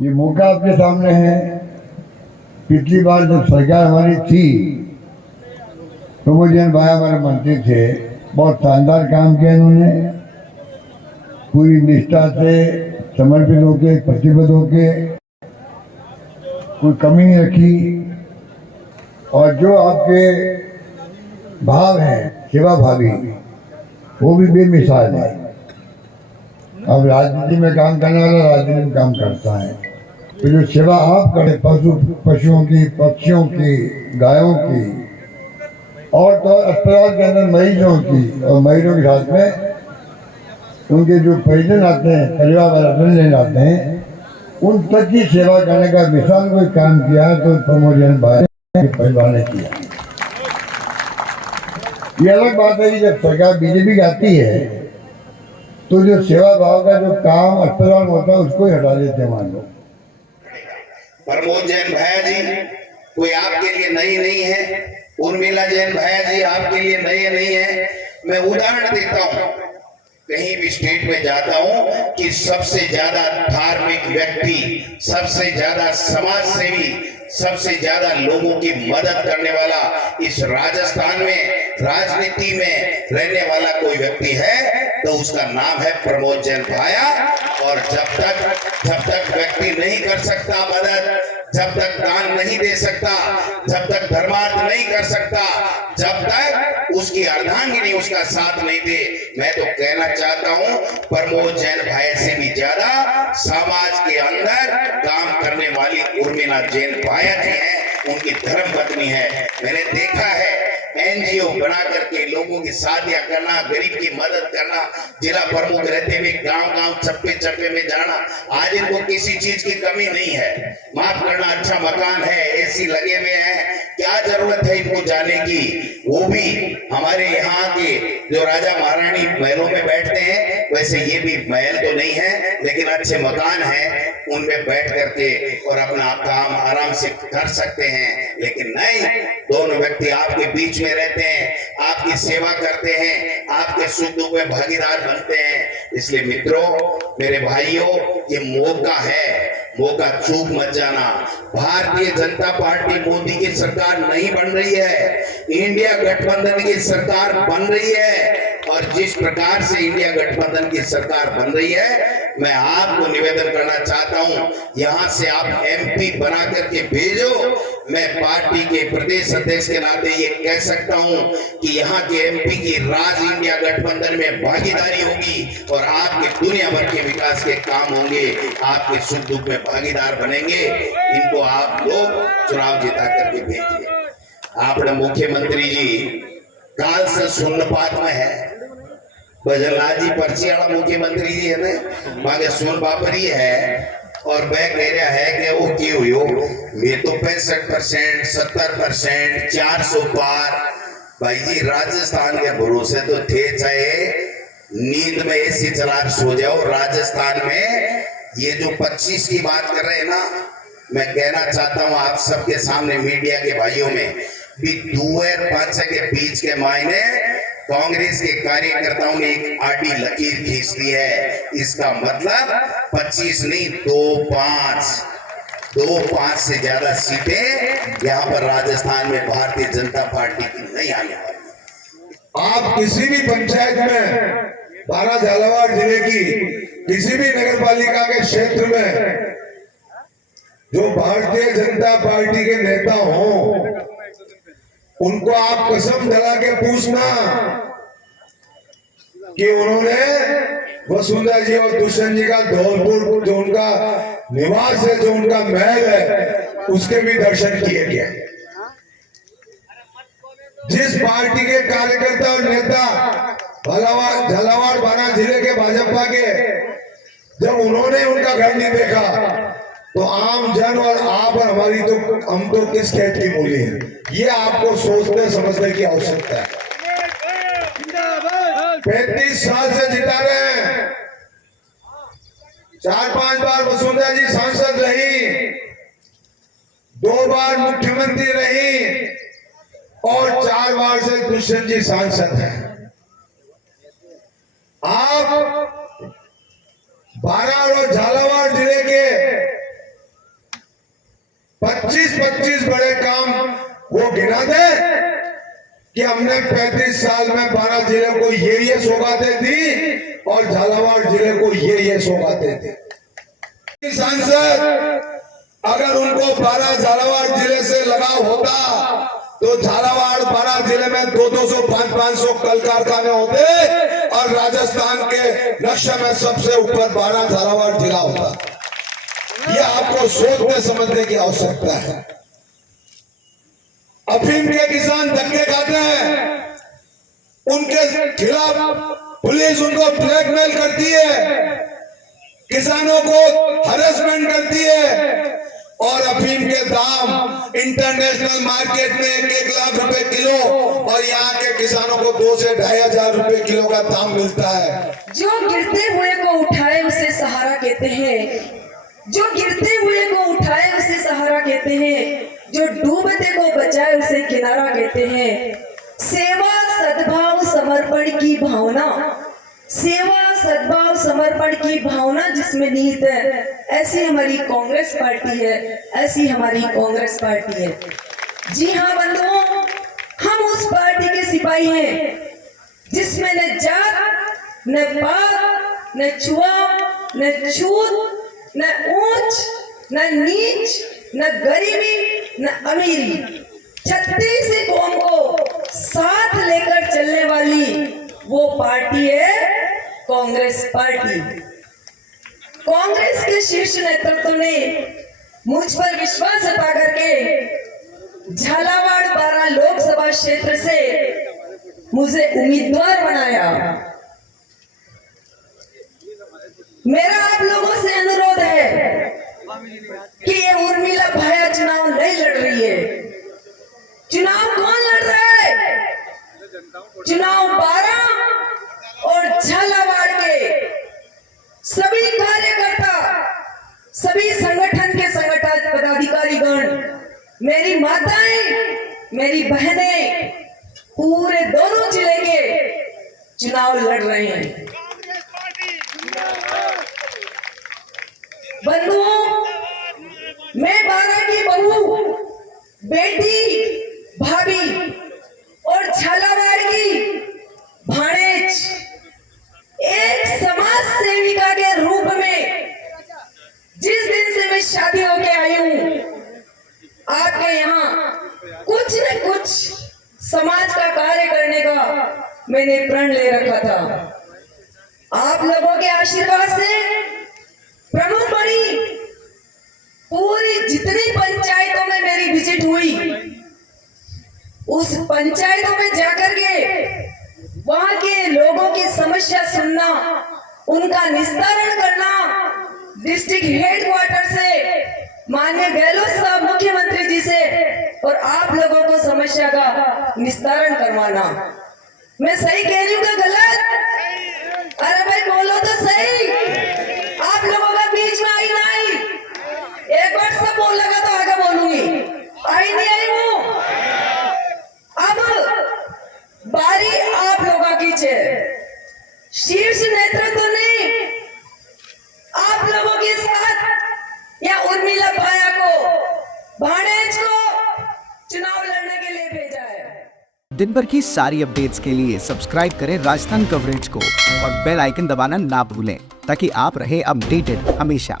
ये मौका आपके सामने है। पिछली बार जब सरकार हमारी थी प्रमोद जैन भाई हमारे मंत्री थे, बहुत शानदार काम किया इन्होंने, पूरी निष्ठा से समर्पित होके प्रतिबद्ध होके, कोई कमी नहीं रखी। और जो आपके भाव है सेवा भावी वो भी बेमिसाल है। अब राजनीति में काम करने वाला राजनीति में काम करता है, तो जो सेवा आप करें पशुओं की, पक्षियों की, गायों की और तो अस्पताल के अंदर मरीजों की, और मरीजों के साथ में उनके जो परिजन आते हैं, परिवार वाले लेने आते हैं, उन तक की सेवा करने का मिसाल कोई काम किया तो प्रमोद जैन भाई के परिवार ने किया। ये अलग बात है कि जब सरकार बीजेपी की आती है तो जो सेवा भाव का जो काम अस्पताल में होता है उसको ही हटा देते हैं। मान लो प्रमोद जैन भैया जी कोई आपके लिए नई नहीं है, उर्मिला जैन भैया जी आपके लिए नए नहीं है। मैं उदाहरण देता हूँ, कहीं भी स्टेट में जाता हूँ कि सबसे ज्यादा धार्मिक व्यक्ति, सबसे ज्यादा समाज सेवी, सबसे ज्यादा लोगों की मदद करने वाला इस राजस्थान में राजनीति में रहने वाला कोई व्यक्ति है तो उसका नाम है प्रमोद जैन भाया। और जब तक व्यक्ति नहीं कर सकता मदद, जब तक दान नहीं दे सकता, जब तक धर्मार्थ नहीं कर सकता, जब तक उसकी अर्धांगिनी उसका साथ नहीं दे, मैं तो कहना चाहता हूं प्रमोद जैन भाई से भी ज्यादा समाज के अंदर काम करने वाली उर्मिला जैन भाया जी हैं, उनकी धर्म पत्नी है। मैंने देखा है एनजीओ बना करके लोगों की शादियां करना, गरीब की मदद करना, जिला प्रमुख रहते हुए गांव-गांव चप्पे चप्पे में जाना। आज इनको किसी चीज की कमी नहीं है, माफ करना, अच्छा मकान है, एसी लगे हुए हैं, क्या जरूरत है इनको जाने की। वो भी हमारे यहाँ के जो राजा महारानी महलों में बैठते हैं, वैसे ये भी महल तो नहीं है लेकिन अच्छे मकान है, उनमें बैठ करके और अपना काम आराम से कर सकते हैं। लेकिन नहीं, दोनों व्यक्ति आपके बीच में रहते हैं, आपकी सेवा करते हैं, आपके सुख दुख में भागीदार बनते हैं। इसलिए मित्रों, मेरे भाइयों, ये मौका है, मौका चूक मत जाना। भारतीय जनता पार्टी मोदी की सरकार नहीं बन रही है, इंडिया गठबंधन की सरकार बन रही है। और जिस प्रकार से इंडिया गठबंधन की सरकार बन रही है, मैं आपको निवेदन करना चाहता हूं, यहां से आप एमपी बना करके भेजो। मैं पार्टी के प्रदेश अध्यक्ष के नाते ये कह सकता हूं कि यहाँ के एमपी की राज इंडिया गठबंधन में भागीदारी होगी और आपके दुनिया भर के विकास के काम होंगे, आपके सुख दुख में भागीदार बनेंगे। इनको आप लोग चुनाव जिता करके भेजिए। आपने मुख्यमंत्री जी काल से सुनपात में है, बजला जी पर्ची वाला मुख्यमंत्री जी है ना, मांगे सुन बापरी है और वह कह रहा है कि वो क्यों हो, मैं तो 65%, 70%, 400 पार। भाई जी, राजस्थान के भरोसे तो थे, चाहे नींद में एसी चला सो जाओ। राजस्थान में ये जो 25 की बात कर रहे हैं ना, मैं कहना चाहता हूं आप सबके सामने, मीडिया के भाइयों में भी, 2 और 5 के बीच के मायने कांग्रेस के कार्यकर्ताओं ने एक आड़ी लकीर खींच दी है। इसका मतलब 25 नहीं, 2-5 से ज्यादा सीटें यहाँ पर राजस्थान में भारतीय जनता पार्टी की नहीं आने वाली। आप किसी भी पंचायत में, 12 झालावाड़ जिले की किसी भी नगर पालिका के क्षेत्र में जो भारतीय जनता पार्टी के नेता हों, उनको आप कसम दिला के पूछना कि उन्होंने वसुंधरा जी और दुष्यंत जी का धौलपुर जो उनका निवास है, जो उनका महल है, उसके भी दर्शन किए क्या। जिस पार्टी के कार्यकर्ता और नेता झालावाड़ बाना जिले के भाजपा के, जब उन्होंने उनका घर नहीं देखा तो आम जन और आप और हमारी तो, हम तो किस खेत की मूली है, ये आपको सोचने समझने की आवश्यकता है। 35 साल से जिता रहे हैं, 4-5 बार वसुंधरा जी सांसद रही, 2 बार मुख्यमंत्री रही और 4 बार से दुष्यंत जी सांसद हैं। आप 12 और झालावाड़ जिले के 25-25 बड़े काम वो गिना दे कि हमने 35 साल में 12 जिले को ये सौगातें दी और झालावाड़ जिले को ये सौगातें दी। सांसद अगर उनको 12 झालावाड़ जिले से लगाव होता तो झालावाड़ 12 जिले में 200 500 कल कारखाने होते और राजस्थान के नक्शे में सबसे ऊपर 12 झालावाड़ जिला होता। यह आपको सोचने समझने की आवश्यकता है। अफीम के किसान धक्के खाते हैं, उनके खिलाफ पुलिस उनको ब्लैकमेल करती है, किसानों को हरेसमेंट करती है और अफीम के दाम इंटरनेशनल मार्केट में 1 लाख रुपए किलो और यहाँ के किसानों को 2 से 2,500 रुपए किलो का दाम मिलता है। जो गिरते हुए को उठाए उसे सहारा कहते हैं, जो गिरते हुए को उठाए उसे सहारा कहते हैं, जो डूबते को बचाए उसे किनारा कहते हैं। सेवा सद्भाव समर्पण की भावना, सेवा सद्भाव समर्पण की भावना जिसमें निहित है, ऐसी हमारी कांग्रेस पार्टी है, ऐसी हमारी कांग्रेस पार्टी है। जी हाँ बंधुओं, हम उस पार्टी के सिपाही हैं जिसमें न जात, न पात, न छुआ, न छूत, न ऊंच, न नीच, न गरीबी, न अमीरी, 36 कौम को साथ लेकर चलने वाली वो पार्टी है कांग्रेस पार्टी। कांग्रेस के शीर्ष नेतृत्व ने मुझ पर विश्वास जता करके झालावाड़ 12 लोकसभा क्षेत्र से मुझे उम्मीदवार बनाया। मेरा आप लोगों से अनुरोध है कि ये उर्मिला भाया चुनाव नहीं लड़ रही है। चुनाव कौन लड़ रहा है? चुनाव 12 और झालावाड़ के सभी कार्यकर्ता, सभी संगठन के संगठन पदाधिकारीगण, मेरी माताएं, मेरी बहनें, पूरे दोनों जिले के चुनाव लड़ रहे हैं। बंधुओं, मैं 12 की बहू, बेटी, भाभी और झालावाड़ की भाणेज, एक समाज सेविका के रूप में जिस दिन से मैं शादी होके आई हूं, आपके यहाँ कुछ न कुछ समाज का कार्य करने का मैंने प्रण ले रखा था। आप लोगों के आशीर्वाद से प्रमुख बड़ी पूरी जितनी पंचायतों में मेरी विजिट हुई, उस पंचायतों में जाकर के वहां के लोगों की समस्या सुनना, उनका निस्तारण करना, डिस्ट्रिक्ट हेडक्वार्टर से माननीय गहलोत साहब मुख्यमंत्री जी से और आप लोगों को समस्या का निस्तारण करवाना। मैं सही कह रही हूँ क्या गलत? अरे भाई बोलो तो सही। आप लोगों का बीच में आई ना आई? एक बार सब बोल लगा तो आगे बोलूंगी। आई नहीं आई हूँ? अब बारी आप लोगों की है। शीर्ष नेतृत्व ने आप लोगों के साथ या उर्मिला भाया को, भाणेज को चुनाव लड़ने के लिए भेजा है। दिन भर की सारी अपडेट्स के लिए सब्सक्राइब करें राजस्थान कवरेज को और बेल आइकन दबाना ना भूलें ताकि आप रहे अपडेटेड हमेशा।